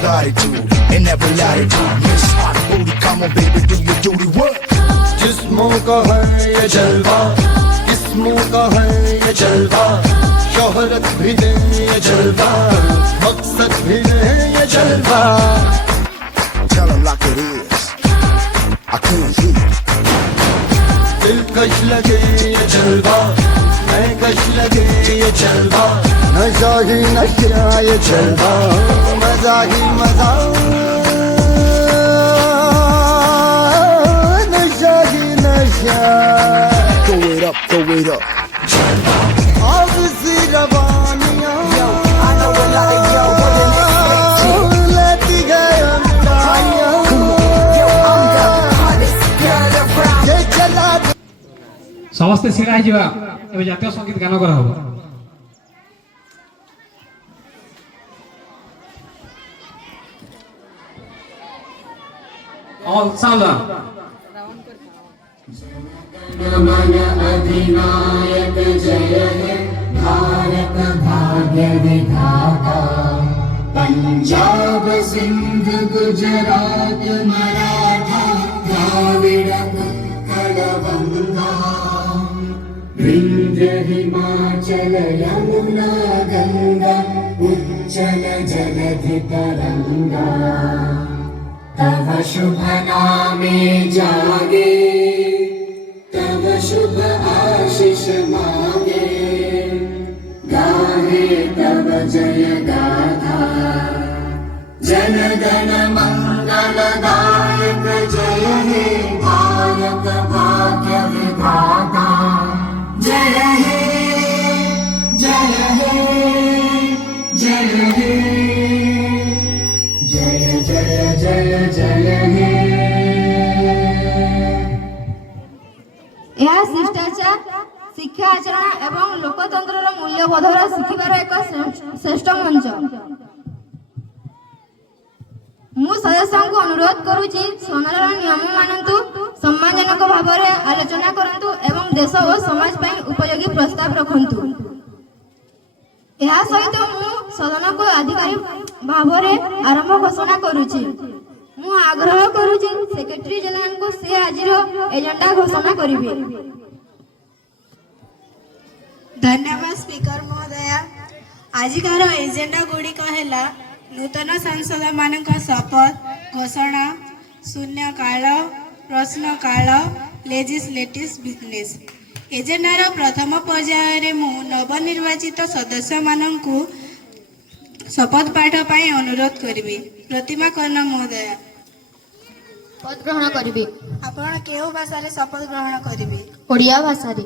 good attitude and never latitude. Miss Hot Booty, come on baby, do your duty work. जिस्मों का है ये जलवा, किस्मों का है ये जलवा, शोहरत भी दे ये जलवा, मकसद भी दे ये जलवा. Tell her like it is, I can't hear. दिलकश लगे ये जलवा, महकश लगे ये जलवा, नशा ही नशा ये जलवा, मजा ही मजा, नशा ही नशा. Throw it up, throw it up. आग सी रवानियां, I know a lot of y'all want to listen. लेती गए अंगारियां. I'm the hottest girl around. ये चला समस्ते छड़ा जा ए जातीय संगीत गान करा हो ऑल साउंड नमन अधिनायक जय हे भारत भाग्य विधाता. पंजाब सिंध गुजरात मराठा द्राविड़ उत्कल बंगा. विंध्य हिमाचल यमुना गंगा उच्चल जलधि तरंगा. तव शुभ नामे जागे, तव शुभ आशीष मागे. गाहे तव जय गाथा, जन गण मंगलदायक जय हे भारत भाग्य विधाता. जय हे जय हे जय हे जय जय जय जय हे. यह शिष्टाचार शिक्षा आचरण एवं लोकतंत्र मूल्यबोधर शिखिबार एक श्रेष्ठ मंच. मु सदस्यों को अनुरोध करुची सदनर नियम मानतु, सम्मानजनक भाव में आलोचना करंतु एवं देश और समाज पर उपयोगी प्रस्ताव रखंतु. यह सहित मु सदन को अधिकारी भाव में आरंभ घोषणा करुची. मु आग्रह करुची सेक्रेटरी जनरल को से आज एजेंडा घोषणा करिवे. धन्यवाद स्पीकर महोदया. आजिकार एजेंडा गुड़िक है नूतन सांसद मान शपथ घोषणा, शून्य काल, प्रश्न काल, लेजिस्लेटिव बिजनेस. एजेंडार प्रथम पर्यायर मु नवनिर्वाचित सदस्य मानू शपथ पाठ पर अनुरोध करी. प्रतिमा कर्ण महोदया पद ग्रहण करिवे. आपण केउ भाषा रे शपथ ग्रहण करिवे? ओडिया भाषा रे.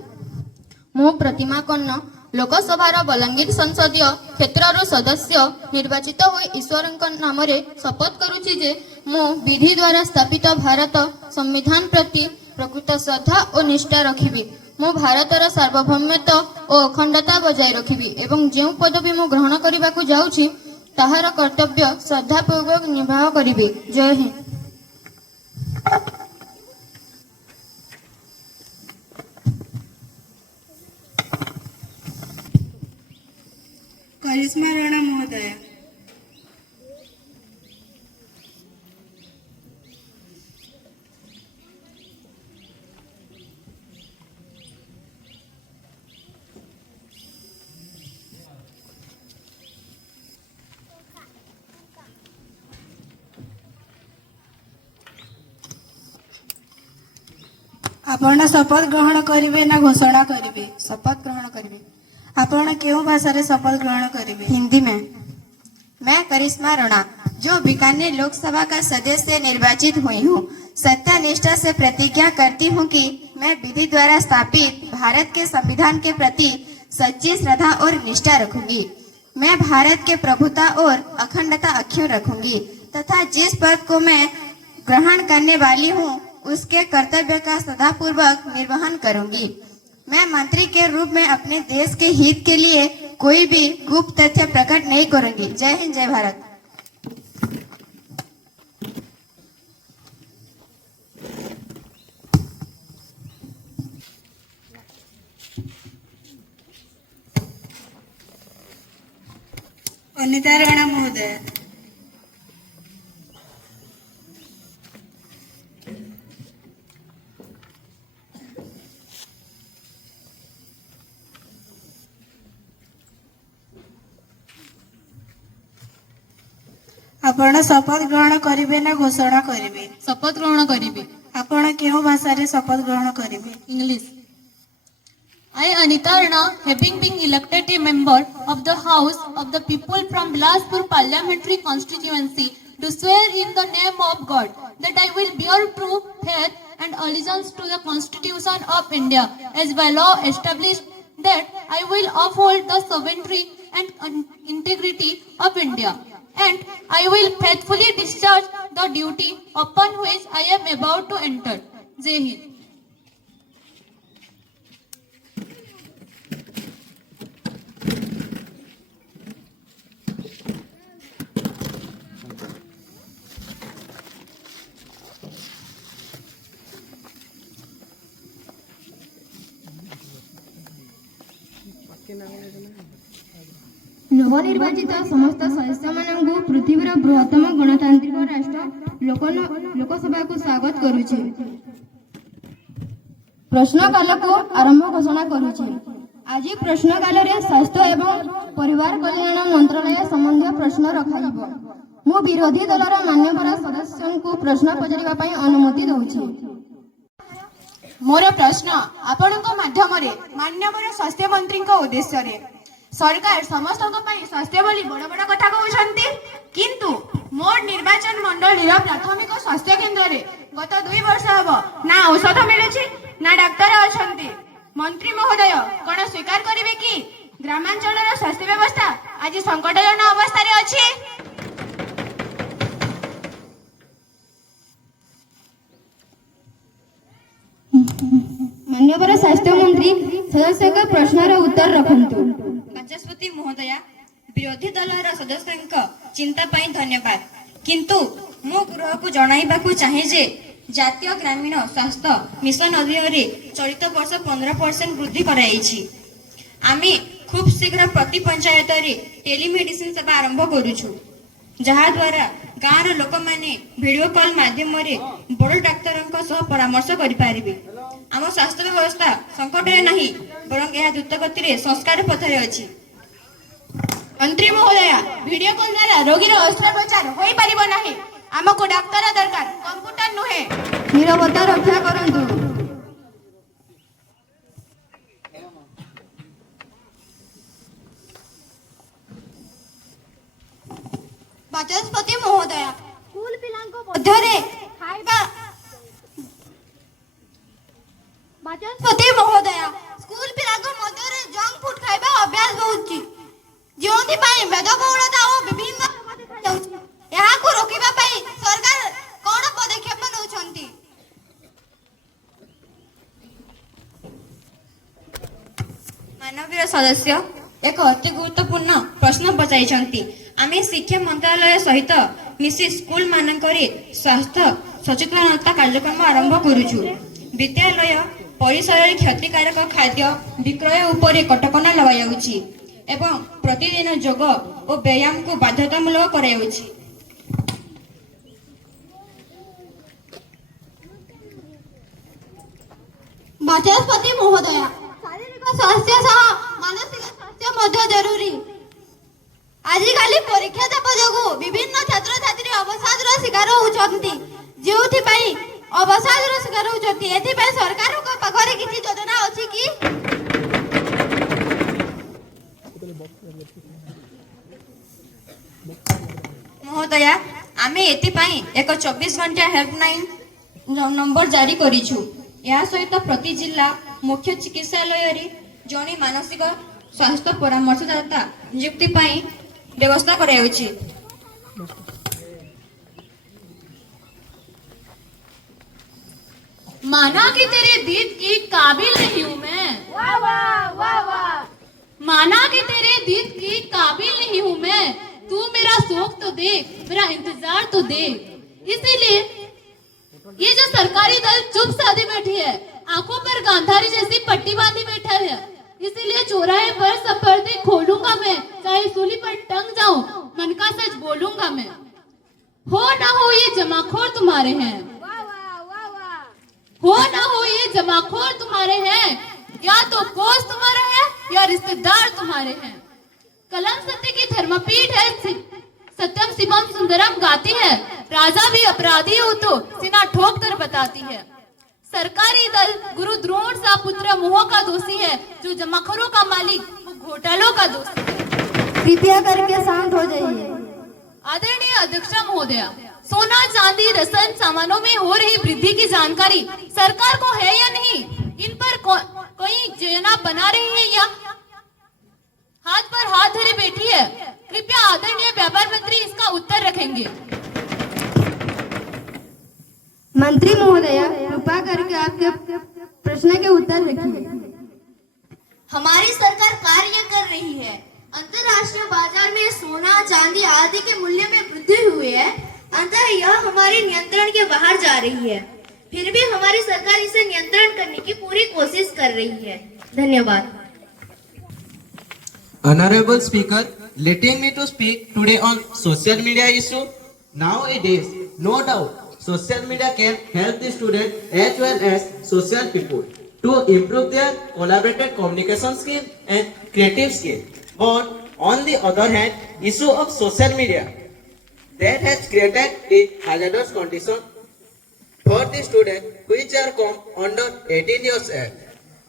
मु प्रतिमा कर्ण लोकसभार बलांगीर संसदीय क्षेत्रर सदस्य निर्वाचित होई ईश्वर नाम रे शपथ करुछि जे मु विधि द्वारा स्थापित भारत संविधान प्रति प्रकृत श्रद्धा और निष्ठा रखिबि. मु भारतर सार्वभौमत्व और अखंडता बजाय रखिबि एवं जेउ पदवी मु ग्रहण करिबाकु जाउछि ताहार कर्तव्य श्रद्धापूर्वक निर्वाह करिबि. जय हिंद. करिश्मा राणा महोदया आपण शपथ ग्रहण करिवे ना घोषणा करिवे? शपथ ग्रहण करिवे. आपण केउ भाषा रे शपथ ग्रहण करिवे? हिंदी में. मैं करिश्मा राणा जो बीकानेर लोकसभा का सदस्य निर्वाचित हुई हूँ, सत्य निष्ठा से प्रतिज्ञा करती हूँ कि मैं विधि द्वारा स्थापित भारत के संविधान के प्रति सच्ची श्रद्धा और निष्ठा रखूंगी. मैं भारत के प्रभुता और अखंडता अक्षुण्ण रखूंगी तथा जिस पद को मैं ग्रहण करने वाली हूँ उसके कर्तव्य का श्रद्धापूर्वक निर्वहन करूंगी. मैं मंत्री के रूप में अपने देश के हित के लिए कोई भी गुप्त तथ्य प्रकट नहीं करूंगी. जय हिंद, जय भारत. अनिता राणा महोदय ଆପଣ ଶପଥ ଗ୍ରହଣ କରିବେ ନା ଘୋଷଣା କରିବେ? ଶପଥ ଗ୍ରହଣ କରିବି। ଆପଣ କେଉଁ ଭାଷାରେ ଶପଥ ଗ୍ରହଣ କରିବେ? English. I, Anita Rana, having been elected a member of the House of the People from Bilaspur Parliamentary Constituency, do swear in the name of God that I will bear true faith and allegiance to the Constitution of India as by law established, that I will uphold the sovereignty and integrity of India, and I will faithfully discharge the duty upon which I am about to enter. Jai Hind. ନବନିର୍ବାଚିତ ସମସ୍ତ ସଦସ୍ୟମାନଙ୍କୁ ପୃଥିବୀର ବୃହତ୍ତମ ଗଣତାନ୍ତ୍ରିକ ରାଷ୍ଟ୍ର ଲୋକସଭାକୁ ସ୍ୱାଗତ କରୁଛି। ପ୍ରଶ୍ନକାଳକୁ ଆରମ୍ଭ ଘୋଷଣା କରୁଛି। ଆଜି ପ୍ରଶ୍ନକାଳରେ ସ୍ୱାସ୍ଥ୍ୟ ଏବଂ ପରିବାର କଲ୍ୟାଣ ମନ୍ତ୍ରାଳୟ ସମ୍ବନ୍ଧୀୟ ପ୍ରଶ୍ନ ରଖାଯିବ। ମୁଁ ବିରୋଧୀ ଦଳର ମାନ୍ୟବର ସଦସ୍ୟଙ୍କୁ ପ୍ରଶ୍ନ ପଚାରିବା ପାଇଁ ଅନୁମତି ଦେଉଛି। ମୋର ପ୍ରଶ୍ନ ଆପଣଙ୍କ ମାଧ୍ୟମରେ ମାନ୍ୟବର ସ୍ୱାସ୍ଥ୍ୟ ମନ୍ତ୍ରୀଙ୍କ ଉଦ୍ଦେଶ୍ୟରେ। ସରକାର ସମସ୍ତଙ୍କ ପାଇଁ ସ୍ୱାସ୍ଥ୍ୟ ବୋଲି ବଡ଼ ବଡ଼ କଥା କହୁଛନ୍ତି, କିନ୍ତୁ ମୋର ନିର୍ବାଚନ ମଣ୍ଡଳୀର ପ୍ରାଥମିକ ସ୍ୱାସ୍ଥ୍ୟ କେନ୍ଦ୍ରରେ ଗତ 2 ବର୍ଷ ହେବ ନା ଔଷଧ ମିଳୁଛି ନା ଡାକ୍ତର ଅଛନ୍ତି। ମନ୍ତ୍ରୀ ମହୋଦୟ କଣ ସ୍ୱୀକାର କରିବେ କି ଗ୍ରାମାଞ୍ଚଳର ସ୍ୱାସ୍ଥ୍ୟ ବ୍ୟବସ୍ଥା ଆଜି ସଙ୍କଟଜନକ ଅବସ୍ଥାରେ ଅଛି? ମାନ୍ୟବର ସ୍ୱାସ୍ଥ୍ୟମନ୍ତ୍ରୀ ସଦସ୍ୟଙ୍କ ପ୍ରଶ୍ନର ଉତ୍ତର ରଖନ୍ତୁ। ବାଚସ୍ପତି ମହୋଦୟା, ବିରୋଧୀ ଦଳର ସଦସ୍ୟଙ୍କ ଚିନ୍ତା ପାଇଁ ଧନ୍ୟବାଦ, କିନ୍ତୁ ମୁଁ ଗୃହକୁ ଜଣାଇବାକୁ ଚାହେଁ ଯେ ଜାତୀୟ ଗ୍ରାମୀଣ ସ୍ୱାସ୍ଥ୍ୟ ମିଶନ ଅଧୀନରେ ଚଳିତ ବର୍ଷ 15% ବୃଦ୍ଧି କରାଯାଇଛି। ଆମେ ଖୁବ୍ ଶୀଘ୍ର ପ୍ରତି ପଞ୍ଚାୟତରେ ଟେଲିମେଡିସିନ ସେବା ଆରମ୍ଭ କରୁଛୁ, ଯାହାଦ୍ୱାରା ଗାଁର ଲୋକମାନେ ଭିଡିଓ କଲ୍ ମାଧ୍ୟମରେ ବଡ଼ ଡାକ୍ତରଙ୍କ ସହ ପରାମର୍ଶ କରିପାରିବେ। ଆମ ସ୍ୱାସ୍ଥ୍ୟ ବ୍ୟବସ୍ଥା ସଙ୍କଟରେ ନାହିଁ, ବରଂ ଏହା ଦ୍ରୁତଗତିରେ ସଂସ୍କାର ପଥରେ ଅଛି। ମନ୍ତ୍ରୀ ମହୋଦୟା, ଭିଡିଓ କଲ୍ ଦ୍ୱାରା ରୋଗୀର ଅସ୍ତ୍ରୋପଚାର ହୋଇପାରିବ ନାହିଁ। ଆମକୁ ଡାକ୍ତର ଦରକାର, କମ୍ପ୍ୟୁଟର ନୁହେଁ। ନିରବତା ରକ୍ଷା କରନ୍ତୁ। ବାଚସ୍ପତି ମହୋଦୟା, ସ୍କୁଲ ପିଲାଙ୍କ ମଧ୍ୟରେ ଖାଇବା ବାଚସ୍ପତି ମହୋଦୟା, ସ୍କୁଲ ପିଲାଙ୍କ ମଧ୍ୟରେ ଜଙ୍କ ଫୁଡ୍ ଖାଇବା ଅଭ୍ୟାସ ହେଉଛି, ଯେଉଁଥିପାଇଁ ମେଦବହୁଳତା ଓ ବିଭିନ୍ନ ରୋଗ ଦେଖାଯାଉଛି। ଏହାକୁ ରୋକିବା ପାଇଁ ସରକାର କଣ ପଦକ୍ଷେପ ନେଉଛନ୍ତି? ମାନବୀୟ ସଦସ୍ୟ ଏକ ଅତି ଗୁରୁତ୍ୱପୂର୍ଣ୍ଣ ପ୍ରଶ୍ନ ପଚାରିଛନ୍ତି। ଆମେ ଶିକ୍ଷା ମନ୍ତ୍ରାଳୟ ସହିତ ମିଶି ସ୍କୁଲ ମାନଙ୍କରେ ସ୍ୱାସ୍ଥ୍ୟ ସଚେତନତା କାର୍ଯ୍ୟକ୍ରମ ଆରମ୍ଭ କରୁଛୁ। ବିଦ୍ୟାଳୟ ପରିସରରେ କ୍ଷତିକାରକ ଖାଦ୍ୟ ବିକ୍ରୟ ଉପରେ କଟକଣା ଲଗାଯାଉଛି ଏବଂ ପ୍ରତିଦିନ ଯୋଗ ଓ ବ୍ୟାୟାମକୁ ବାଧ୍ୟତାମୂଳକ କରାଯାଉଛି। ବାଚସ୍ପତି ମହୋଦୟା, ଶାରୀରିକ ସ୍ୱାସ୍ଥ୍ୟ ସହ ମାନସିକ ସ୍ୱାସ୍ଥ୍ୟ ମଧ୍ୟ ଜରୁରୀ। ଆଜିକାଲି ପରୀକ୍ଷା ଚାପ ଯୋଗୁଁ ବିଭିନ୍ନ ଛାତ୍ରଛାତ୍ରୀ ଅବସାଦର ଶିକାର ହେଉଛନ୍ତି, ଯେଉଁଥିପାଇଁ ଅବସାଦର ଶିକାର ହେଉଛନ୍ତି। ଏଥିପାଇଁ ସରକାରଙ୍କ ପାଖରେ କିଛି ଯୋଜନା ଅଛି କି? ମହୋଦୟା, ଆମେ ଏଥିପାଇଁ ଏକ 24 ଘଣ୍ଟିଆ ହେଲ୍ପଲାଇନ୍ ନମ୍ବର ଜାରି କରିଛୁ। ଏହା ସହିତ ପ୍ରତି ଜିଲ୍ଲା ମୁଖ୍ୟ ଚିକିତ୍ସାଳୟରେ ଜଣେ ମାନସିକ ସ୍ୱାସ୍ଥ୍ୟ ପରାମର୍ଶଦାତା ନିଯୁକ୍ତି ପାଇଁ ବ୍ୟବସ୍ଥା କରାଯାଉଛି। माना कि तेरे दीद की काबिल नहीं हूँ मैं, वाह वाह वाह वाह। माना कि तेरे दीद की काबिल नहीं हूँ मैं, तू मेरा शौक तो देख, मेरा इंतजार तो देख। इसीलिए ये जो सरकारी दल चुप साधे बैठी है, आंखों पर गांधारी जैसी पट्टी बांधी बैठा है, इसीलिए चौराहे पर सब पर्दे खोलूंगा मैं, चाहे सूली पर टंग जाऊं, मन का सच बोलूंगा मैं। हो ना हो ये जमाखोर तुम्हारे हैं, हो ना हो ये जमाखोर तुम्हारे हैं, या तो कोस तुम्हारा है या रिश्तेदार तुम्हारे हैं। कलम सत्य की धर्मपीठ है सत्यम शिवम सुंदरम गाती है, राजा भी अपराधी हो तो सीना ठोक कर बताती है। सरकारी दल गुरु द्रोण सा पुत्र मोह का दोषी है, जो जमाखोरों का मालिक वो घोटालों का दोषी है। कृपया करके शांत हो जाइए। आदरणीय अध्यक्ष महोदया, सोना चांदी रसन सामानों में हो रही वृद्धि की जानकारी सरकार को है या नहीं? इन पर कोई योजना बना रही है या हाथ पर हाथ धरे बैठी है? कृपया आदरणीय व्यापार मंत्री इसका उत्तर रखेंगे। मंत्री महोदया, कृपया करके आपके प्रश्न के उत्तर रखिए। हमारी सरकार कार्य कर रही है। अंतर्राष्ट्रीय बाजार में सोना चांदी आदि के मूल्य में वृद्धि हुई है, अतः यह हमारे नियंत्रण के बाहर जा रही है। फिर भी हमारी सरकार इसे नियंत्रण करने की पूरी कोशिश कर रही है। धन्यवाद। Honorable Speaker, letting me to speak today on social media issue. Nowadays, no doubt, social media can help the student as well as social people to improve their collaborative communication skill and creative skill. But on the other hand, issue of social media that has created a hazardous condition for the student which are come under 18 years old.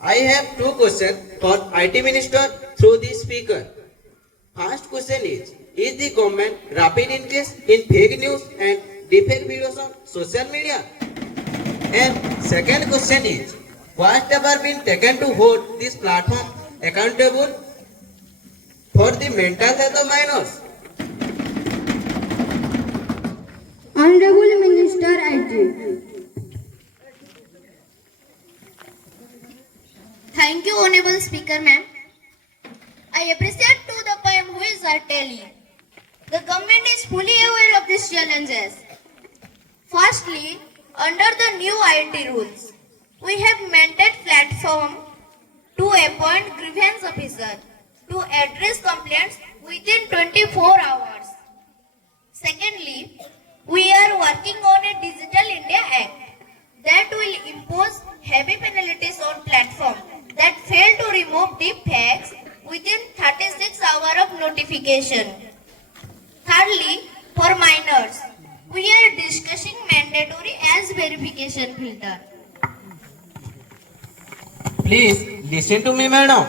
I have two questions for IT Minister through the Speaker. First question is the government rapid increase in fake news and deepfake videos on social media? And second question is, whatever been taken to hold this platform accountable for the mental health of minors? Honorable Minister IT. Thank you, Honorable Speaker, ma'am. I appreciate to the poem who is telling. The government is fully aware of these challenges. Firstly, under the new IT rules, we have mandated platform to appoint grievance officer to address complaints within 24 hours. Secondly, we are working on a Digital India Act that will impose heavy penalties on platforms that fail to remove deep fakes within 36 hours of notification. Thirdly, for minors, we are discussing mandatory as verification filter. Please listen to me, madam.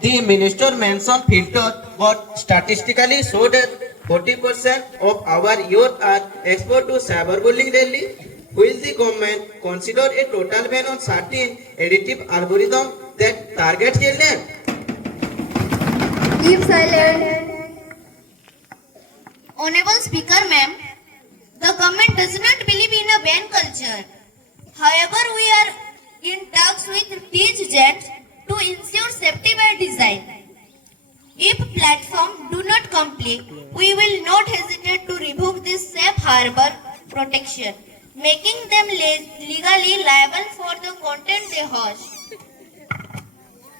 The minister mentioned filter, but statistically showed that 40% of our youth are exposed to cyberbullying daily. Will the government consider a total ban on certain additive algorithms that target children? Keep silent. Honorable Speaker, ma'am, the government does not believe in a ban culture. However, we are in talks with teach agents to ensure safety by design. If platforms do not comply, we will not hesitate to revoke this safe harbor protection, making them legally liable for the content they host.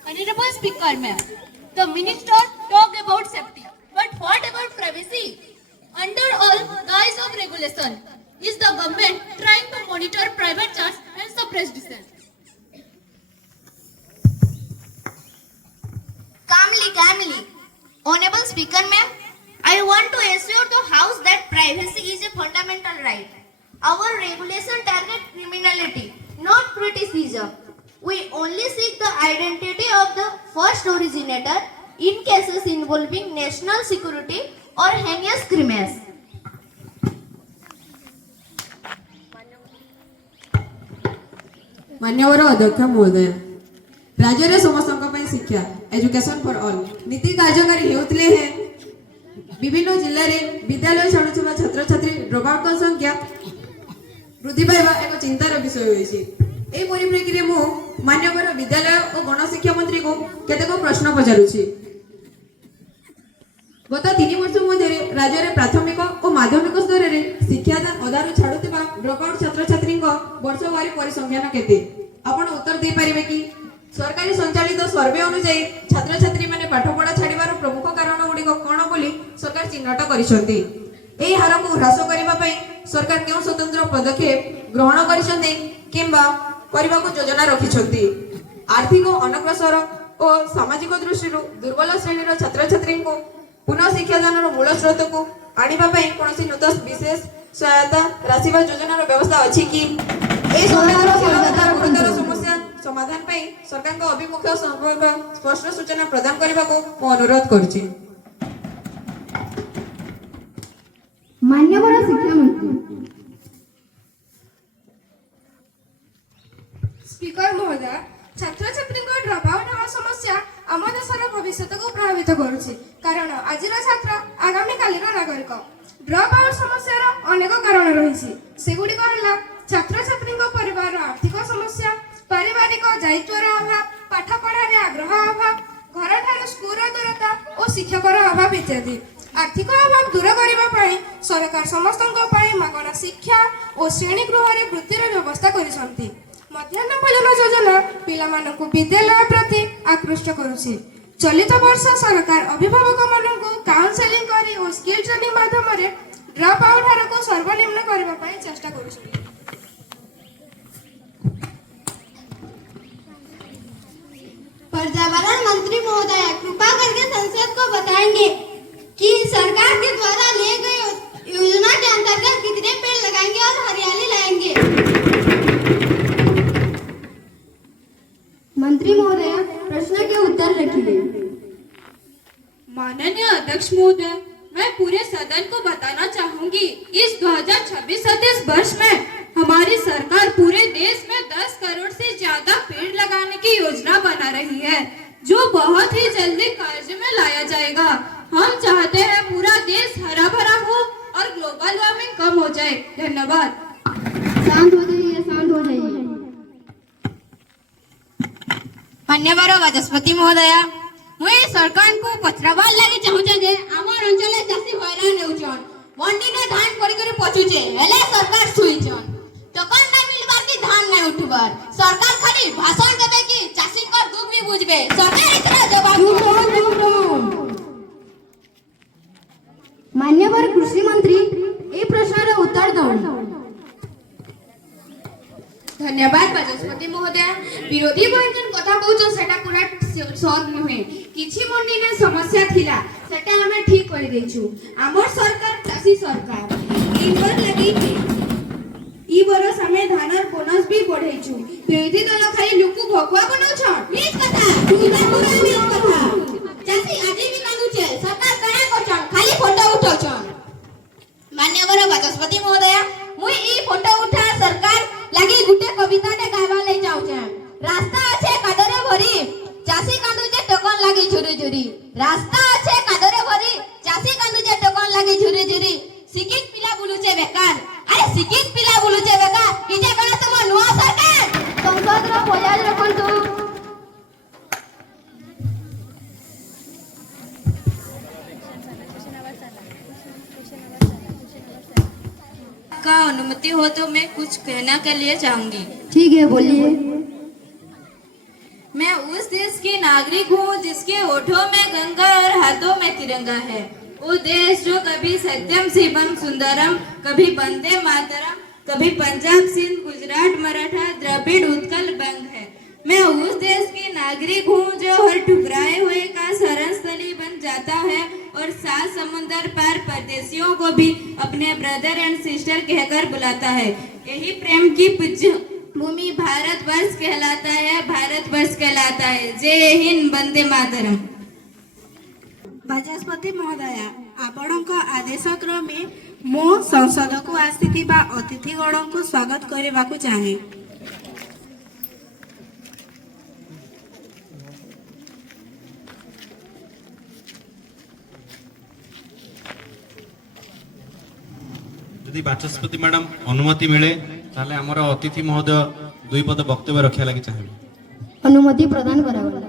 Honorable Speaker, ma'am, the minister talked about safety, but what about privacy? Under all guise of regulation, is the government trying to monitor private chats and suppress dissent? Calmly. Honorable Speaker, ma'am, I want to assure the House that privacy is a fundamental right. Our regulation targets criminality, not criticism. We only seek the identity of the first originator in cases involving national security or heinous crimes. मान्यवर अध्यक्ष महोदय, राज्य रे समस्तक ପାଇଁ ଶିକ୍ଷା education for all नीति कार्यकारी हेउतले है विभिन्न जिल्ला रे विद्यालय छाडुଥିବା छात्र छात्री ड्रॉप आउट का संख्या वृद्धि पाइबा एक चिंतार विषय होइछि। एई परिप्रेक्षी रे मु मान्यवर विद्यालय और गणशिक्षा मंत्री को केतेक प्रश्न पचारुछि। गत 3 वर्ष मध्य राज्य रे प्राथमिक और माध्यमिक स्तर रे शिक्षादान अधारु छाडुଥିବା ड्रॉप आउट छात्र छात्री वर्षवारी परिसंख्यान केते आपण उत्तर दे पारिबे कि? सरकारी संचालित सर्वे अनुसार छात्र छात्री माने पाठपढ़ा छाड़िबार प्रमुख कारण गुड़िक कौन बोली सरकार चिन्हट करिसेंती। एई हार को ह्रास करबा पई सरकार केउ स्वतंत्र पदक्षेप ग्रहण करिसेंती किंबा करबा को योजना रखिसेंती? आर्थिक अनग्रसर और सामाजिक दृष्टि दुर्बल श्रेणी छात्र छात्री को पुनः शिक्षादान मूल स्रोत को आनिबा पई कोनोसी नूतन विशेष सहायता राशि वा योजनार व्यवस्था अछि कि ए गुरुतर समस्या समाधान पई सरकार को अभिमुख्य संपर्क स्पष्ट सूचना प्रदान करबा को मो अनुरोध करछि। मान्यवर शिक्षा मंत्री स्पीकर महोदय, छात्र छात्री ड्रप आउट होवा समस्या आम देशर भविष्य को प्रभावित करुछि कारण आज छात्र आगामी कालीर नागरिक। ड्रप आउट समस्यार अनेक कारण रही सेगुड़िक है छात्र छात्री परिवार आर्थिक समस्या, पारिवारिक दायित्वर अभाव, पाठ पढ़ार आग्रह अभाव, घर ठार स्कूल दूरता और शिक्षकर अभाव इत्यादि। आर्थिक अभाव दूर करने सरकार समस्त मागणा शिक्षा और श्रेणी गृह वृत्तिर व्यवस्था करिसंती। मध्याह्न भोजन योजना पिलामानंकु विद्यालय प्रति आकृष्ट करुछि। चलित वर्ष सरकार अभिभावक मानंकु काउंसेलिंग करी और स्किल ट्रेनिंग माध्यम रे ड्रप आउट हार को सर्वनिम्न करबा पई चेष्टा करुछि। पर्यावरण मंत्री महोदय, कृपा करके संसद को बताएंगे कि सरकार के द्वारा लिए गए योजना के अंतर्गत कितने पेड़ लगाएंगे और हरियाली लाएंगे। मंत्री महोदय, प्रश्न के उत्तर रखिए। माननीय अध्यक्ष महोदय, मैं पूरे सदन को बताना चाहूंगी इस 2026-27 वर्ष में हमारी सरकार पूरे देश में 10 करोड़ से ज्यादा पेड़ लगाने की योजना बना रही है जो बहुत ही जल्दी कार्य में लाया जाएगा। हम चाहते हैं पूरा देश हरा भरा हो और ग्लोबल वार्मिंग कम हो जाए। धन्यवाद। शांत हो जाइए, शांत हो जाइए। मान्यवर वाचस्पति महोदय, मुझे सरकार को पचराबार लगे चाहूचे जे आमर अंचल चाषी हैरान हेउछन। मंडी ने धान करी करी पचुचे हेले सरकार सुइछन। टोकन नहीं मिलबार की धान नहीं उठबार। सरकार खाली भाषण देबे कि चाषी को दुख भी बुझबे। सरकार इतना जवाब मान्यवर कृषि मंत्री ए प्रश्न उत्तर दौन। धन्यवाद वाचस्पति महोदय। विरोधी बहन कथा कहउछन सेटा पूरा सद नुहे। किछि मंडी ने समस्या थिला सेटा हमें ठीक कर देछु। हमर सरकार चासी सरकार इनवर लगी ई बरस हमें धानर बोनस भी बढ़ेछु। विरोधी दल खाली लुकु भगवा बनौछन। नीच कथा पूरा पूरा नीच कथा। चाषी आजी भी कांदुचे सरकार करा करछन खाली फोटो उठाउछन। मान्यवर वाचस्पति महोदय, मुई ई फोटो उठा सरकार लगी गुटे कविता ने गावा ले जाउछे। रास्ता अच्छे कादरे भरी चासी कांदुचे टोकन लगी झुरी झुरी। रास्ता अच्छे कादरे भरी चासी कांदुचे टोकन लगी झुरी झुरी। शिक्षित पिला बुलुचे बेकार। अरे शिक्षित पिला बुलुचे बेकार इजे कना तुम नुआ सरकार संसद रो बजाज रखंतु। का अनुमति हो तो मैं कुछ कहना के लिए चाहूंगी। ठीक है, बोलिए। मैं उस देश की नागरिक हूँ जिसके होठों में गंगा और हाथों में तिरंगा है। वो देश जो कभी सत्यम शिवम सुंदरम, कभी वंदे मातरम, कभी पंजाब सिंध गुजरात मराठा द्रविड़ उत्कल बंग है। मैं उस देश की नागरिक हूँ जो हर ठुकराए हुए का शरण स्थली बन जाता है और 7 समुंदर पार परदेशियों को भी अपने ब्रदर एंड सिस्टर कहकर बुलाता है। यही प्रेम की पूज्य भूमि भारतवर्ष कहलाता है, भारतवर्ष कहलाता है। जय हिंद, वंदे मातरम। वाचस्पति महोदय, आपणक आदेश क्रमे मो संसद को आसीथिबा अतिथिगण को स्वागत करबाकू चाहे। यदि बाचस्पति मैडम अनुमति मिले ताले हमर अतिथि महोदय 2 पद वक्तव्य रखिया लागि चाहे। अनुमति प्रदान करागला।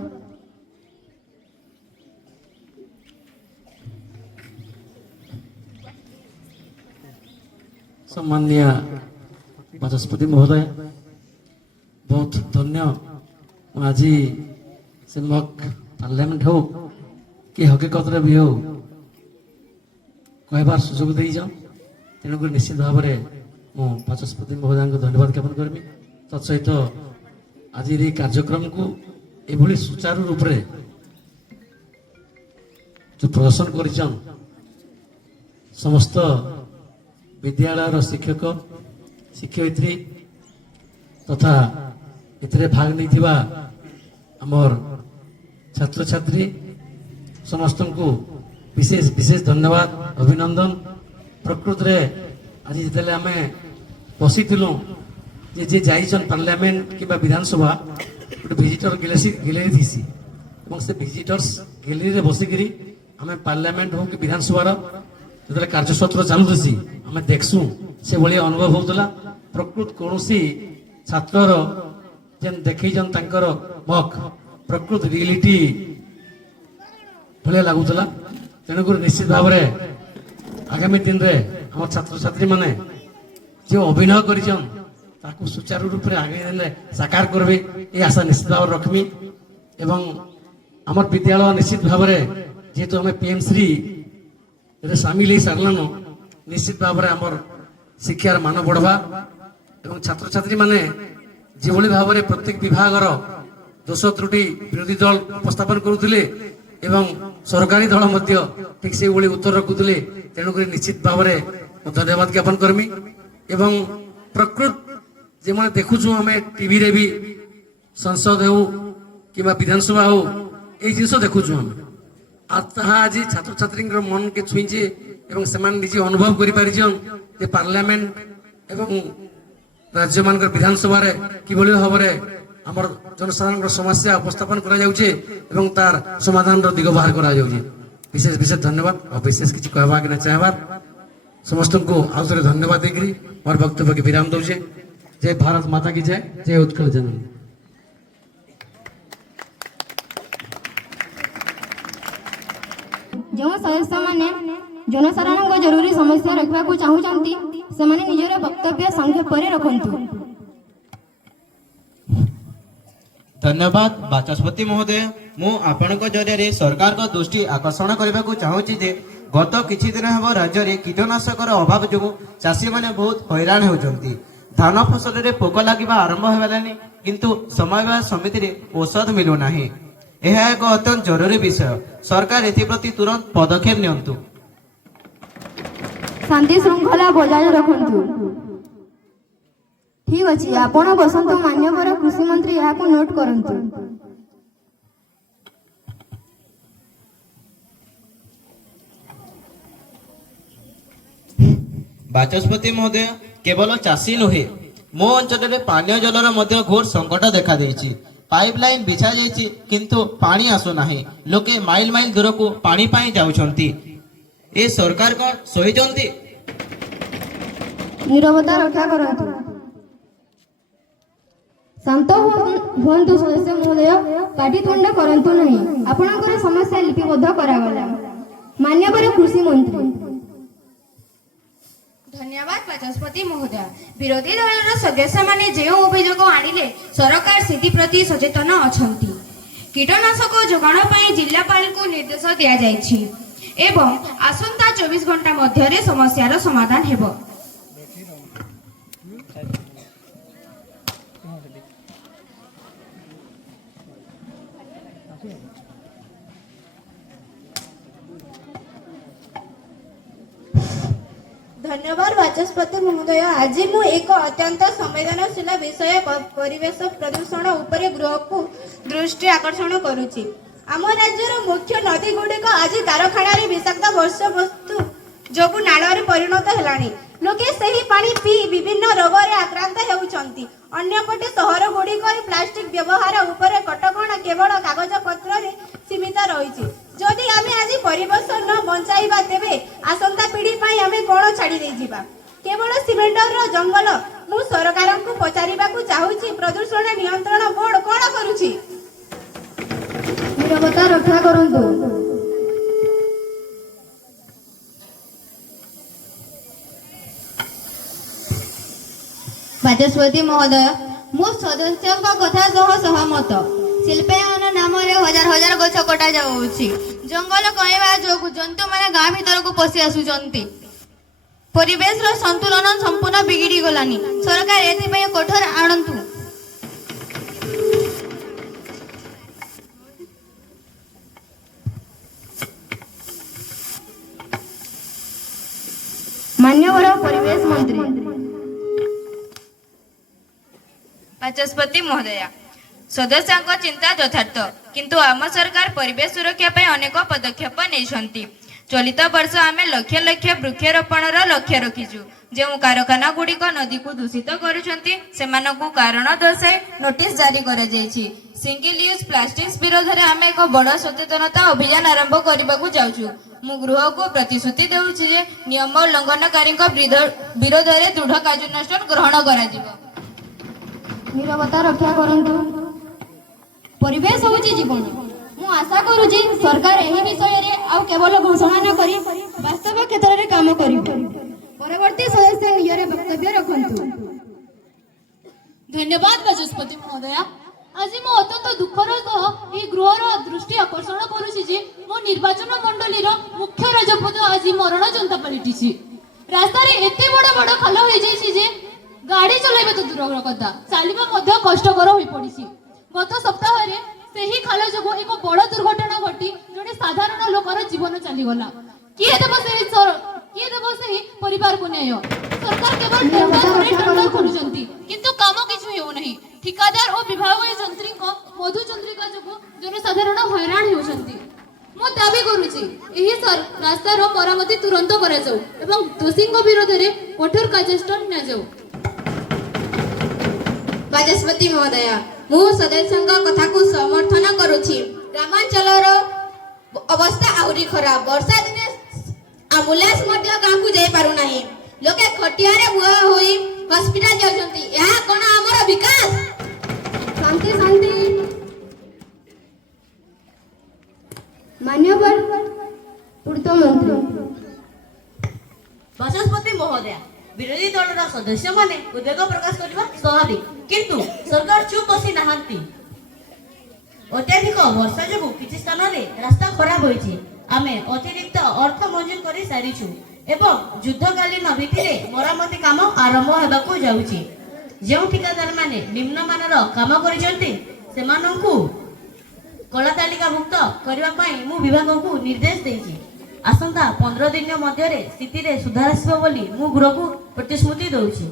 सम्माननीय बाचस्पति महोदय, बहुत धन्य आज से मक पार्लियामेंट हो कि हकीकत भी हो कहबार सुजोग दे जाओ। तेणुक निश्चित भाव में मु बाचस्पति महोदय को धन्यवाद ज्ञापन करमी। तत्सहित आज ये कार्यक्रम को एभली सुचारू रूप से जो प्रदर्शन कर समस्त विद्यालय शिक्षक शिक्षयित्री तथा एथिरे भाग नहीं आमर छात्र छात्री समस्त को विशेष विशेष धन्यवाद अभिनंदन। प्रकृत रे आज जिते आम बसी जे जाइछन पार्लियामेंट कि विधानसभा गोटे विजिटर गैलरी थी से विजिटर्स गैलरी रे बसिकी आम पार्लियामेंट हो कि विधानसभा जो कार्यसत्र चलुची आम देखसु से भाई अनुभव होता। प्रकृत कौन छात्र जेन देखन तांकर मक प्रकृत रियलिटी भाया लगुला। तेणुक निश्चित भाव में आगामी दिन में आम छात्र छात्री मैंने जो अभिनय कर सुचारू रूप से आगे देने साकार करेंगे ये आशा निश्चित भाव रखमी। एवं आम विद्यालय निश्चित भाव में जेहेतु आम पीएमश्री सामिल हो सारान निश्चित भाव में आम शिक्षार मान बढ़वा एवं छात्र छात्री मैंने जो भाव में प्रत्येक विभाग दोष त्रुटि विरोधी दल उपस्थापन करुले एवं सरकारी दल ठीक से उत्तर रखुले। तेणुक निश्चित भाव में धन्यवाद ज्ञापन करमी। एवं प्रकृत जे मैंने देखुचु आम टीवी रे भी संसद हो कि विधानसभा हो ये जिन देखुचु आम आज छात्र छात्री मन के छुईचे एवं से निजे अनुभव कर पार्लियामेंट एवं राज्य मान विधानसभा कि भाव में आमर जनसाधारण समस्या उपस्थापन कर तार समाधान दिग बाहर कर विशेष विशेष धन्यवाद और विशेष किसी कहवा कि चाहबार समस्त को आउ थे धन्यवाद देकर मोर वक्तव्य के विराम दौचे। जय भारत माता की जय, जय उत्कल जननी। जो सदस्य माने जनसाधारण जरूरी समस्या रखा चाहूँगी से निजर वक्तव्य संक्षेप रखु। धन्यवाद बाचस्पति महोदय। मु आपनक जरिए सरकार को दृष्टि आकर्षण करने को चाहूँगी जे गत किछि दिन हम राज्य में कीटनाशक अभाव जो चाषी मैंने बहुत हैरान होती। धान फसल रे पोक लगे आरंभ होगलानी किंतु समन्वय समिति रे औषध मिलूना। यह एक अत्यंत जरूरी विषय। सरकार एप्रति तुरंत पदक्षेप नियंतु। शांति श्रृंखला बजाय रखु। ठीक अच्छे आपण बसंत मान्यवर कृषि मंत्री यहाँ नोट करंतु। बाचस्पति महोदय केवल चाषी नुहे मो अंचल पानीय जलर घोर संकट देखा देइछि। पाइपलाइन बिछा जाइछि किंतु पानी आसुना। लोके माइल माइल दूर को पानी पाई जाउछंती। ए सरकार कोन सोइचंती? नीरवता रक्षा करंतु। शांत हुअन्तु सदस्य महोदय, पाटितुंड करंतु नहीं। आपणकर समस्या लिपिबद्ध करागला। मान्यवर कृषि मंत्री। धन्यवाद बाचस्पति महोदय। विरोधी दल सदस्य माने जो अभियोग आनिले सरकार सिद्धि प्रति सचेतन अछंती। कीटनाशक जोगाण पई जिल्लापाल को निर्देश दिया जायछि एवं आसंता 24 घंटा मध्यरे समस्यार समाधान हेबो। धन्यवाद बाचस्पति महोदय। आज मु एक अत्यंत संवेदनशील विषय परिवेश प्रदूषण उपरे गृह को दृष्टि आकर्षण करुछि। आम राज्यर मुख्य नदी गुड़िक आज कारखाना विषाक्त वर्ष वस्तु जो नाड़ परिणत है। लोके सही पानी पी विभिन्न रोग आक्रांत होउछंती। अन्यपटे सहर गुड़िक प्लास्टिक व्यवहार उपरे कटकणा केवल कागज पत्र सीमित रही। जदि आमे आज परिवेश न बंचाइबा तेबे आसंता पीढ़ी पई आमे कोन छाड़ी दे जिबा। केवल सिमेंटर जंगल। मु सरकार को पचारिबा को चाहूछि प्रदूषण नियंत्रण बोर्ड कोन करूछि? नीरवता रक्षा करंतु। बाचस्पति महोदय, मो सदस्यों कथा सह सहमत। शिल्पायन नाम हजार हजार गछ कटा जाउछि। जंगल कहवा जो जंतु माने गाँ भीतर को पशि आसुचंती। परिवेश रो संतुलन संपूर्ण बिगिड़ी गलानी। सरकार एथि कठोर आणंतु। मान्यवर परिवेश मंत्री ବାଚସ୍ପତି ମହୋଦୟା, ସଦସ୍ୟଙ୍କ ଚିନ୍ତା ଯଥାର୍ଥ, କିନ୍ତୁ ଆମ ସରକାର ପରିବେଶ ସୁରକ୍ଷା ପାଇଁ ଅନେକ ପଦକ୍ଷେପ ନେଇଛନ୍ତି। ଚଳିତ ବର୍ଷ ଆମେ ଲକ୍ଷ ଲକ୍ଷ ବୃକ୍ଷରୋପଣର ଲକ୍ଷ୍ୟ ରଖିଛୁ। ଯେଉଁ କାରଖାନା ଗୁଡ଼ିକ ନଦୀକୁ ଦୂଷିତ କରୁଛନ୍ତି ସେମାନଙ୍କୁ କାରଣ ଦର୍ଶାଇ ନୋଟିସ୍ ଜାରି କରାଯାଇଛି। ସିଙ୍ଗଲ ୟୁଜ୍ ପ୍ଲାଷ୍ଟିକ୍ସ ବିରୋଧରେ ଆମେ ଏକ ବଡ଼ ସଚେତନତା ଅଭିଯାନ ଆରମ୍ଭ କରିବାକୁ ଯାଉଛୁ। ମୁଁ ଗୃହକୁ ପ୍ରତିଶ୍ରୁତି ଦେଉଛି ଯେ ନିୟମ ଉଲ୍ଲଂଘନକାରୀଙ୍କ ବିରୋଧରେ ଦୃଢ଼ କାର୍ଯ୍ୟାନୁଷ୍ଠାନ ଗ୍ରହଣ କରାଯିବ। ନିରବତା ରକ୍ଷା କରନ୍ତୁ। ପରିବେଶ ହେଉଛି ଜୀବନ। ମୁଁ ଆଶା କରୁଛି ସରକାର ଏହି ବିଷୟରେ ଆଉ କେବଳ ଘୋଷଣା ନ କରି ବାସ୍ତବ କ୍ଷେତ୍ରରେ କାମ କରିବ। ପରବର୍ତ୍ତୀ ସଦସ୍ୟ ନିଜର ବକ୍ତବ୍ୟ ରଖନ୍ତୁ। ଧନ୍ୟବାଦ ବାଚସ୍ପତି ମହୋଦୟା। ଆଜି ମୁଁ ଅତ୍ୟନ୍ତ ଦୁଃଖର ସହ ଏହି ଗୃହର ଦୃଷ୍ଟି ଆକର୍ଷଣ କରୁଛି ଯେ ମୋ ନିର୍ବାଚନ ମଣ୍ଡଳୀର ମୁଖ୍ୟ ରାଜପଥ ଆଜି ମରଣ ଯନ୍ତା ପାଲଟିଛି। ରାସ୍ତାରେ ଏତେ ବଡ଼ ବଡ଼ ଖାଲ ହୋଇଯାଇଛି ଯେ ଗାଡ଼ି ଚଲାଇବା ତ ଦୂରର କଥା, ଚାଲିବା ମଧ୍ୟ କଷ୍ଟକର ହୋଇପଡ଼ିଛି। ଗତ ସପ୍ତାହରେ ସେହି ଖାଲ ଯୋଗୁଁ ଏକ ବଡ଼ ଦୁର୍ଘଟଣା ଘଟି ଜଣେ ସାଧାରଣ ଲୋକର ଜୀବନ ଚାଲିଗଲା। କିଏ ଦେବ ସେହି ପରିବାରକୁ ନ୍ୟାୟ? ସରକାର କେବଳ ଟେଣ୍ଡର କରୁଛନ୍ତି, କିନ୍ତୁ କାମ କିଛି ହେଉନାହିଁ। ଠିକାଦାର ଓ ବିଭାଗୀୟ ଯନ୍ତ୍ରୀଙ୍କ ମଧୁଚନ୍ଦ୍ରିକା ଯୋଗୁଁ ଜନସାଧାରଣ ହଇରାଣ ହେଉଛନ୍ତି। ମୁଁ ଦାବି କରୁଛି ଏହି ରାସ୍ତାର ମରାମତି ତୁରନ୍ତ କରାଯାଉ ଏବଂ ଦୋଷୀଙ୍କ ବିରୋଧରେ କଠୋର କାର୍ଯ୍ୟାନୁଷ୍ଠାନ ନିଆଯାଉ। ବାଚସ୍ପତି ମହୋଦୟା, ମୁଁ ସଦସ୍ୟଙ୍କ କଥାକୁ ସମର୍ଥନ କରୁଛି। ଗ୍ରାମାଞ୍ଚଳର ଅବସ୍ଥା ଆହୁରି ଖରାପ। ବର୍ଷା ଦିନେ ଆମ୍ବୁଲାନ୍ସ ମଧ୍ୟ ଗାଁକୁ ଯାଇପାରୁନାହିଁ। ଲୋକେ ଖଟିଆରେ ବୁହା ହୋଇ ହସ୍ପିଟାଲ ଯାଉଛନ୍ତି। ଏହା କ'ଣ ଆମର ବିକାଶ? ଶାନ୍ତି ଶାନ୍ତି। ମାନ୍ୟବର ପୂର୍ତ୍ତ ମନ୍ତ୍ରୀ ବାଚସ୍ପତି ମହୋଦୟା, ବିରୋଧୀ ଦଳର ସଦସ୍ୟମାନେ ଉଦ୍ବେଗ ପ୍ରକାଶ କରିବା ସ୍ୱାଭାବିକ, କିନ୍ତୁ ସରକାର ଚୁପ୍ ବସି ନାହାନ୍ତି। ଅତ୍ୟଧିକ ବର୍ଷା ଯୋଗୁଁ କିଛି ସ୍ଥାନରେ ରାସ୍ତା ଖରାପ ହୋଇଛି। ଆମେ ଅତିରିକ୍ତ ଅର୍ଥ ମଞ୍ଜୁର କରି ସାରିଛୁ ଏବଂ ଯୁଦ୍ଧକାଳୀନ ଭିତ୍ତିରେ ମରାମତି କାମ ଆରମ୍ଭ ହେବାକୁ ଯାଉଛି। ଯେଉଁ ଠିକାଦାରମାନେ ନିମ୍ନମାନର କାମ କରିଛନ୍ତି ସେମାନଙ୍କୁ କଳା ତାଲିକାଭୁକ୍ତ କରିବା ପାଇଁ ମୁଁ ବିଭାଗକୁ ନିର୍ଦ୍ଦେଶ ଦେଇଛି। ଆସନ୍ତା 15 ଦିନ ମଧ୍ୟରେ ସ୍ଥିତିରେ ସୁଧାର ଆସିବ ବୋଲି ମୁଁ ଗୃହକୁ ପ୍ରତିଶ୍ରୁତି ଦେଉଛି।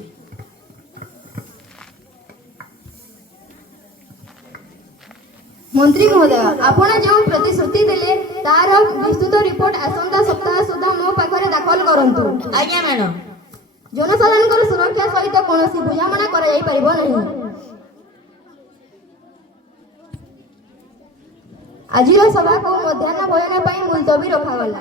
ମନ୍ତ୍ରୀ ମହୋଦୟ, ଆପଣ ଯେଉଁ ପ୍ରତିଶ୍ରୁତି ଦେଲେ ତାର ବିସ୍ତୃତ ରିପୋର୍ଟ ଆସନ୍ତା ସପ୍ତାହ ସୁଦ୍ଧା ମୋ ପାଖରେ ଦାଖଲ କରନ୍ତୁ। ଆଜ୍ଞା ମ୍ୟାଡାମ। ଜନସାଧାରଣଙ୍କର ସୁରକ୍ଷା ସହିତ କୌଣସି ବୁଝାମଣା କରାଯାଇପାରିବ ନାହିଁ। ଆଜିର ସଭାକୁ ମଧ୍ୟାହ୍ନ ଭୋଜନ ପାଇଁ ମୁଲତବୀ ରଖାଗଲା।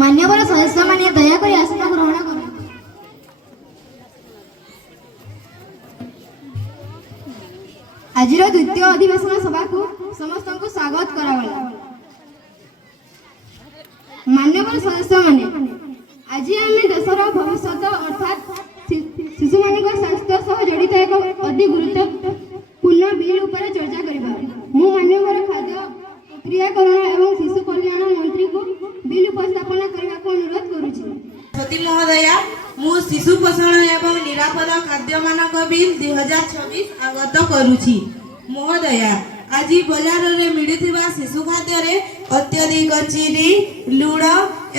ମାନ୍ୟବର ସଦସ୍ୟମାନେ ଦୟାକରି ଆସନ ଗ୍ରହଣ କରନ୍ତୁ। ଆଜିର ଦ୍ୱିତୀୟ ଅଧିବେଶନ ସଭାକୁ ସମସ୍ତଙ୍କୁ ସ୍ୱାଗତ କରାଗଲା। ମାନ୍ୟବର ସଦସ୍ୟମାନେ, ଆଜି ଆମେ ଦେଶର ଭବିଷ୍ୟତ ଅର୍ଥାତ୍ ଶିଶୁମାନଙ୍କ ସ୍ୱାସ୍ଥ୍ୟ ସହ ଜଡ଼ିତ ଏକ ଅତି ଗୁରୁତ୍ୱପୂର୍ଣ୍ଣ ବିଲ୍ ଉପରେ ଚର୍ଚ୍ଚା କରିବା। ମୁଁ ମାନ୍ୟବର ଖାଦ୍ୟ ପ୍ରକ୍ରିୟାକରଣ ଏବଂ ଶିଶୁ କଲ୍ୟାଣ ମନ୍ତ୍ରୀଙ୍କୁ ବିଲ୍ ଉପସ୍ଥାପନ କରିବାକୁ ଅନୁରୋଧ କରୁଛି। ସତୀ ମହୋଦୟା, ମୁଁ ଶିଶୁ ପୋଷଣ ଏବଂ ନିରାପଦ ଖାଦ୍ୟମାନଙ୍କ ବିଲ୍ 2026 ଆଗତ କରୁଛି। ମହୋଦୟା, ଆଜି ବଜାରରେ ମିଳୁଥିବା ଶିଶୁ ଖାଦ୍ୟରେ ଅତ୍ୟଧିକ ଚିନି, ଲୁଣ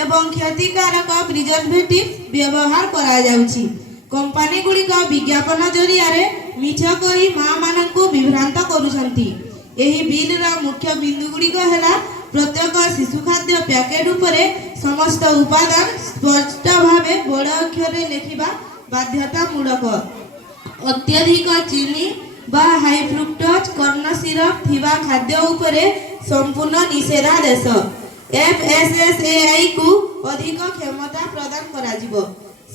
ଏବଂ କ୍ଷତିକାରକ ପ୍ରିଜର୍ଭେଟିଭ୍ ବ୍ୟବହାର କରାଯାଉଛି। କମ୍ପାନୀ ଗୁଡ଼ିକ ବିଜ୍ଞାପନ ଜରିଆରେ ମିଛ କହି ମାଆମାନଙ୍କୁ ବିଭ୍ରାନ୍ତ କରୁଛନ୍ତି। ଏହି ବିଲ୍ର ମୁଖ୍ୟ ବିନ୍ଦୁଗୁଡ଼ିକ ହେଲା ପ୍ରତ୍ୟେକ ଶିଶୁ ଖାଦ୍ୟ ପ୍ୟାକେଟ୍ ଉପରେ ସମସ୍ତ ଉପାଦାନ ସ୍ପଷ୍ଟ ଭାବେ ବଡ଼ ଅକ୍ଷରରେ ଲେଖିବା ବାଧ୍ୟତାମୂଳକ। ଅତ୍ୟଧିକ ଚିନି ବା ହାଇ ଫ୍ରୁକ୍ଟୋଜ କର୍ଣ୍ଣ ସିରପ ଥିବା ଖାଦ୍ୟ ଉପରେ ସମ୍ପୂର୍ଣ୍ଣ ନିଷେଧାଦେଶ। FSSAI କୁ ଅଧିକ କ୍ଷମତା ପ୍ରଦାନ କରାଯିବ।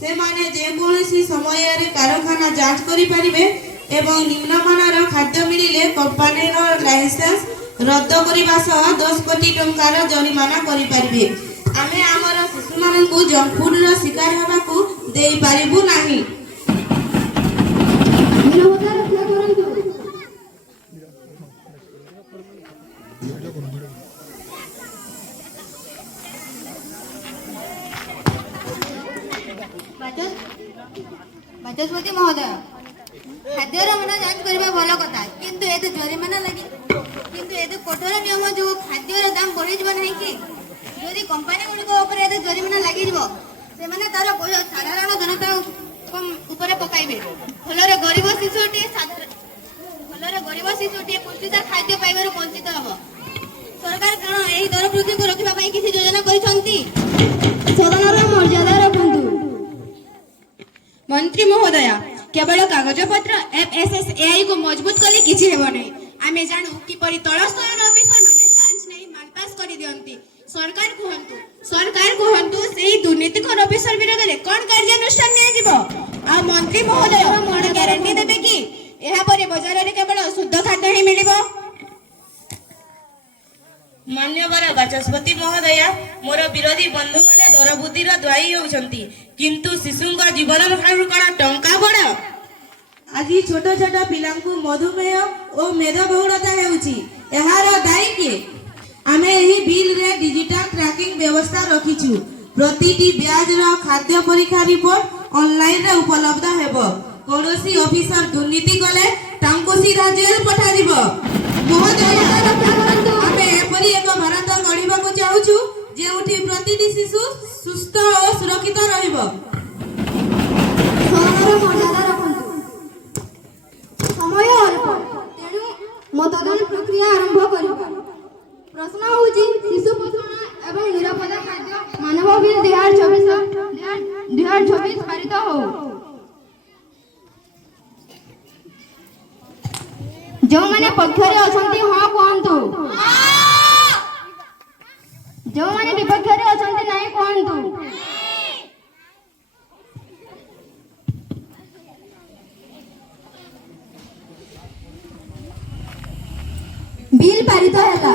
ସେମାନେ ଯେକୌଣସି ସମୟରେ କାରଖାନା ଯାଞ୍ଚ କରିପାରିବେ ଏବଂ ନିମ୍ନମାନର ଖାଦ୍ୟ ମିଳିଲେ କମ୍ପାନୀର ଲାଇସେନ୍ସ ରଦ୍ଦ କରିବା ସହ 10 କୋଟି ଟଙ୍କାର ଜରିମାନା କରିପାରିବେ। ଆମେ ଆମର ଶିଶୁମାନଙ୍କୁ ଜଙ୍କ ଫୁଡର ଶିକାର ହେବାକୁ ଦେଇପାରିବୁ ନାହିଁ। ବାଚସ୍ପତି ମହୋଦୟ, ଖାଦ୍ୟର ମାନ ଯାଞ୍ଚ କରିବା ଭଲ କଥା, କିନ୍ତୁ ଏତେ ଜରିମାନା ଲାଗି କିନ୍ତୁ ଏତେ କଠୋର ନିୟମ ଯୋଗୁଁ ଖାଦ୍ୟର ଦାମ ବଢ଼ିଯିବ ନାହିଁ କି? ଯଦି କମ୍ପାନୀ ଗୁଡ଼ିକ ଉପରେ ଏତେ ଜରିମାନା ଲାଗିଯିବ, ସେମାନେ ତାର ବୋଝ ସାଧାରଣ ଜନତା ଉପରେ ପକାଇବେ। ଫଳରେ ଗରିବ ଶିଶୁଟିଏ ପୁଷ୍ଟିସାର ଖାଦ୍ୟ ପାଇବାରୁ ବଞ୍ଚିତ ହେବ। ସରକାର କ'ଣ ଏହି ଦର ବୃଦ୍ଧିକୁ ରୋକିବା ପାଇଁ କିଛି ଯୋଜନା କରିଛନ୍ତି? ସଦନର ମର୍ଯ୍ୟାଦା ରଖନ୍ତୁ। ମନ୍ତ୍ରୀ ମହୋଦୟା, କେବଳ କାଗଜପତ୍ର FSSAI କୁ ମଜବୁତ କଲେ କିଛି ହେବ ନାହିଁ। ଆମେ ଜାଣୁ କିପରି ତଳ ସ୍ତରର ଅଫିସରମାନେ ଲାଞ୍ଚ ନେଇ ମାଲପାସ୍ କରିଦିଅନ୍ତି। ସରକାର କୁହନ୍ତୁ ସେହି ଦୁର୍ନୀତିଖୋର ଅଫିସର ବିରୋଧରେ କ'ଣ କାର୍ଯ୍ୟାନୁଷ୍ଠାନ ନିଆଯିବ? ଆଉ ମନ୍ତ୍ରୀ ମହୋଦୟ କ'ଣ ଗ୍ୟାରେଣ୍ଟି ଦେବେ କି ଏହାପରେ ବଜାରରେ କେବଳ ଶୁଦ୍ଧ ଖାଦ୍ୟ ହିଁ ମିଳିବ? ମାନ୍ୟବର ବାଚସ୍ପତି ମହୋଦୟା, ମୋର ବିରୋଧୀ ବନ୍ଧୁମାନେ ଦର ବୃଦ୍ଧିର ଦାୟୀ ହେଉଛନ୍ତି, କିନ୍ତୁ ଶିଶୁଙ୍କ ଜୀବନ ଠାରୁ କ'ଣ ଟଙ୍କା ବଡ଼? ଆଜି ଛୋଟ ଛୋଟ ପିଲାଙ୍କୁ ମଧୁମେହ ଓ ମେଦବହୁଳତା ହେଉଛି, ଏହାର ଦାୟୀ କିଏ? ଆମେ ଏହି ବିଲ୍ରେ ଡିଜିଟାଲ ଟ୍ରାକିଂ ବ୍ୟବସ୍ଥା ରଖିଛୁ। ପ୍ରତିଟି ବ୍ୟାଚ୍ର ଖାଦ୍ୟ ପରୀକ୍ଷା ରିପୋର୍ଟ ଅନଲାଇନରେ ଉପଲବ୍ଧ ହେବ। କୌଣସି ଅଫିସର ଦୁର୍ନୀତି କଲେ ତାଙ୍କୁ ସିଧା ଜେଲ ପଠାଯିବ। ମହୋଦୟ, ଆମେ ଏପରି ଏକ ଭାରତ ଗଢ଼ିବାକୁ ଚାହୁଁଛୁ ଯେଉଁଠି ପ୍ରତିଟି ଶିଶୁ ସୁସ୍ଥ ଓ ସୁରକ୍ଷିତ ରହିବ। ସମୟ ଅଳ୍ପ, ତେଣୁ ମତଦାନ ପ୍ରକ୍ରିୟା ଆରମ୍ଭ କରିବ। ପ୍ରଶ୍ନ ହେଉଛି ଶିଶୁ ପୋଷଣ ଏବଂ ନିରାପଦ ଖାଦ୍ୟ ମାନବ ବିଲ୍ 2024 ପାରିତ ହଉ। ଯେଉଁମାନେ ପକ୍ଷରେ ଅଛନ୍ତି ହଁ କୁହନ୍ତୁ। ଯେଉଁମାନେ ବିପକ୍ଷରେ ଅଛନ୍ତି ନାହିଁ କୁହନ୍ତୁ। ବିଲ୍ ପାରିତ ହେଲା।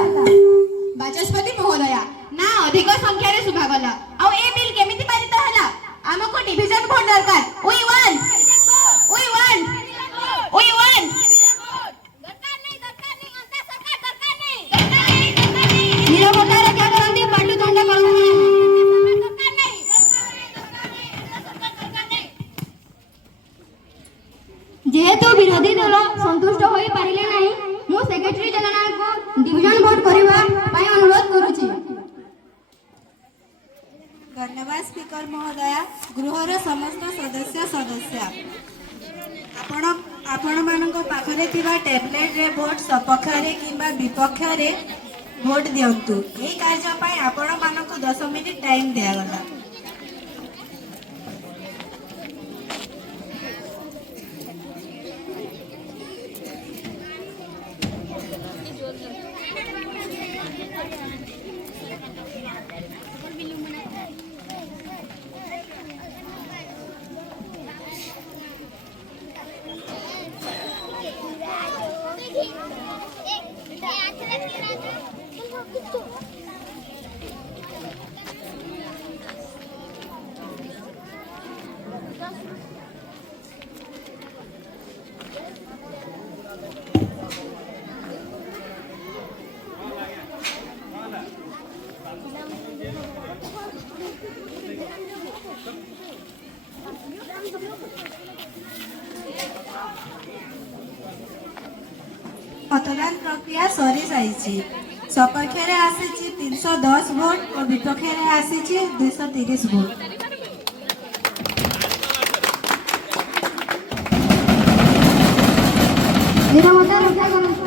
ବାଚସ୍ପତି ମହୋଦୟା, ନା ଅଧିକ ସଂଖ୍ୟାରେ ଶୁଭାଗଲା। ଆଉ ଏ ବିଲ୍ କେମିତି ପାରିତ ହେଲା? ଆମକୁ ଡିଭିଜନ ଭୋଟ ଦରକାର। We want ନିରବତା ରକ୍ଷା କରନ୍ତି, ପାଟୁଦଣ୍ଡ କରନ୍ତି। ଯେହେତୁ ବିରୋଧୀ ଦଳ ସନ୍ତୁଷ୍ଟ ହୋଇପାରିଲେ ନାହିଁ, ମୁଁ ସେକ୍ରେଟାରୀ ଜେନେରାଲଙ୍କୁ ଡିଭିଜନ ଭୋଟ କରିବା ପାଇଁ ଅନୁରୋଧ କରୁଛି। ଧନ୍ୟବାଦ ସ୍ପିକର ମହୋଦୟା, ଗୃହର ସମସ୍ତ ସଦସ୍ୟ ଆପଣମାନଙ୍କ ପାଖରେ ଥିବା ଟ୍ୟାବଲେଟରେ ଭୋଟ ସପକ୍ଷରେ କିମ୍ବା ବିପକ୍ଷରେ ଭୋଟ ଦିଅନ୍ତୁ। ଏହି କାର୍ଯ୍ୟ ପାଇଁ ଆପଣମାନଙ୍କୁ 10 ମିନିଟ୍ ଟାଇମ୍ ଦିଆଗଲା। मतदान प्रक्रिया सरी जाइछि। सपक्षरे आसीछि 310 भोट और विपक्षरे आसीछि 230 भोट। ନିରବତା ରକ୍ଷା କରନ୍ତୁ।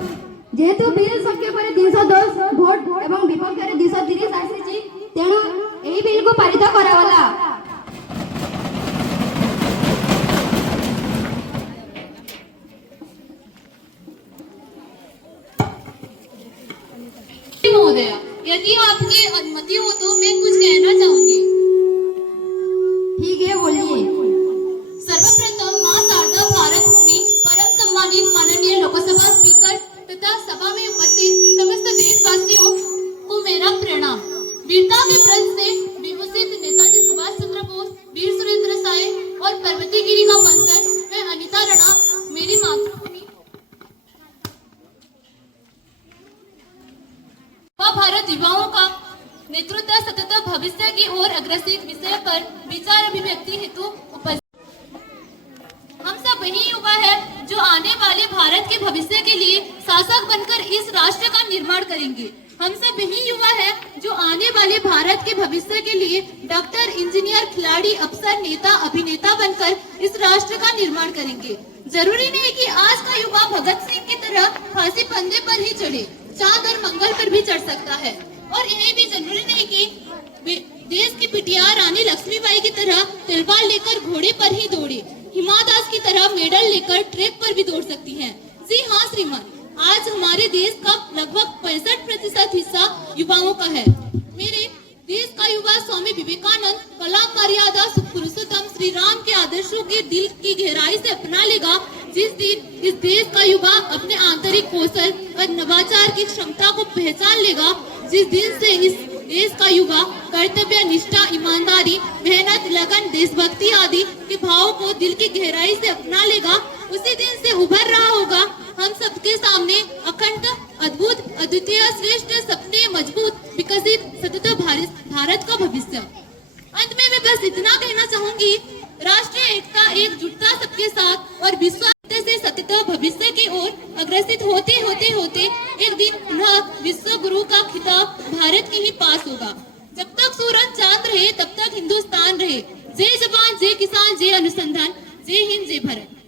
ଯେହେତୁ ବିଲ୍ ସପକ୍ଷରେ 310 ଭୋଟ ଏବଂ ବିପକ୍ଷରେ 230 ଆସିଛି, ତେଣୁ ଏହି ବିଲ୍କୁ ପାରିତ କରାଗଲା। आहे. सर्वप्रथम मां शारदा भारत भूमि परम सम्मानित माननीय लोकसभा स्पीकर तथा सभा में उपस्थित समस्त देशवासियों को मेरा प्रणाम. वीरता के व्रत से विभूषित नेताजी सुभाष चंद्र बोस, वीर सुरेंद्र साय और पर्वती गिरी का वंशज मैं अनिता राणा मेरी मातृभूमि भारत युवाओं का नेतृत्व सतत भविष्य की ओर अग्रसित विषय पर विचार अभिव्यक्ति हेतु उपस्थित. हम सब वही युवा है जो आने वाले भारत के भविष्य के लिए शासक बनकर इस राष्ट्र का निर्माण करेंगे. हम सब वही युवा है जो आने वाले भारत के भविष्य के लिए डॉक्टर, इंजीनियर, खिलाड़ी, अफसर, नेता, अभिनेता बनकर इस राष्ट्र का निर्माण करेंगे. जरूरी नहीं कि आज का युवा भगत सिंह की तरह फांसी फंदे पर ही चढ़े, चांद और मंगल पर भी चढ़ सकता है. और इन्हें भी जरूरी नहीं कि देश की बिटिया रानी लक्ष्मीबाई की तरह तलवार लेकर घोड़े पर ही दौड़े, हिमा दास की तरह मेडल लेकर ट्रैक पर भी दौड़ सकती हैं. जी हाँ श्रीमान, आज हमारे देश का लगभग 65% हिस्सा युवाओं का है. मेरे देश का युवा स्वामी विवेकानंद, कलाम, मर्यादा, पुरुषोत्तम श्री राम के आदर्शों के दिल की गहराई से अपना लेगा. जिस दिन इस देश का युवा अपने आंतरिक कौशल और नवाचार की क्षमता को पहचान लेगा, जिस दिन से इस देश का युवा कर्तव्य निष्ठा, ईमानदारी, मेहनत, लगन, देशभक्ति आदि के भावों को दिल की गहराई से अपना लेगा, उसी दिन से उभर रहा होगा हम सबके सामने अखंड, अद्भुत, अद्वितीय, श्रेष्ठ, सपने मजबूत, विकसित, सतत भारत का भविष्य. अंत में मैं बस इतना कहना चाहूंगी, राष्ट्रीय एकता, एकजुटता सबके साथ और विश्वास से सतत भविष्य की ओर अग्रसित होते होते होते एक दिन पुनः विश्व गुरु का खिताब भारत के ही पास होगा. जब तक सूरज चांद रहे तब तक हिंदुस्तान रहे. जय जवान, जय किसान, जय अनुसंधान, जय हिंद, जय भारत.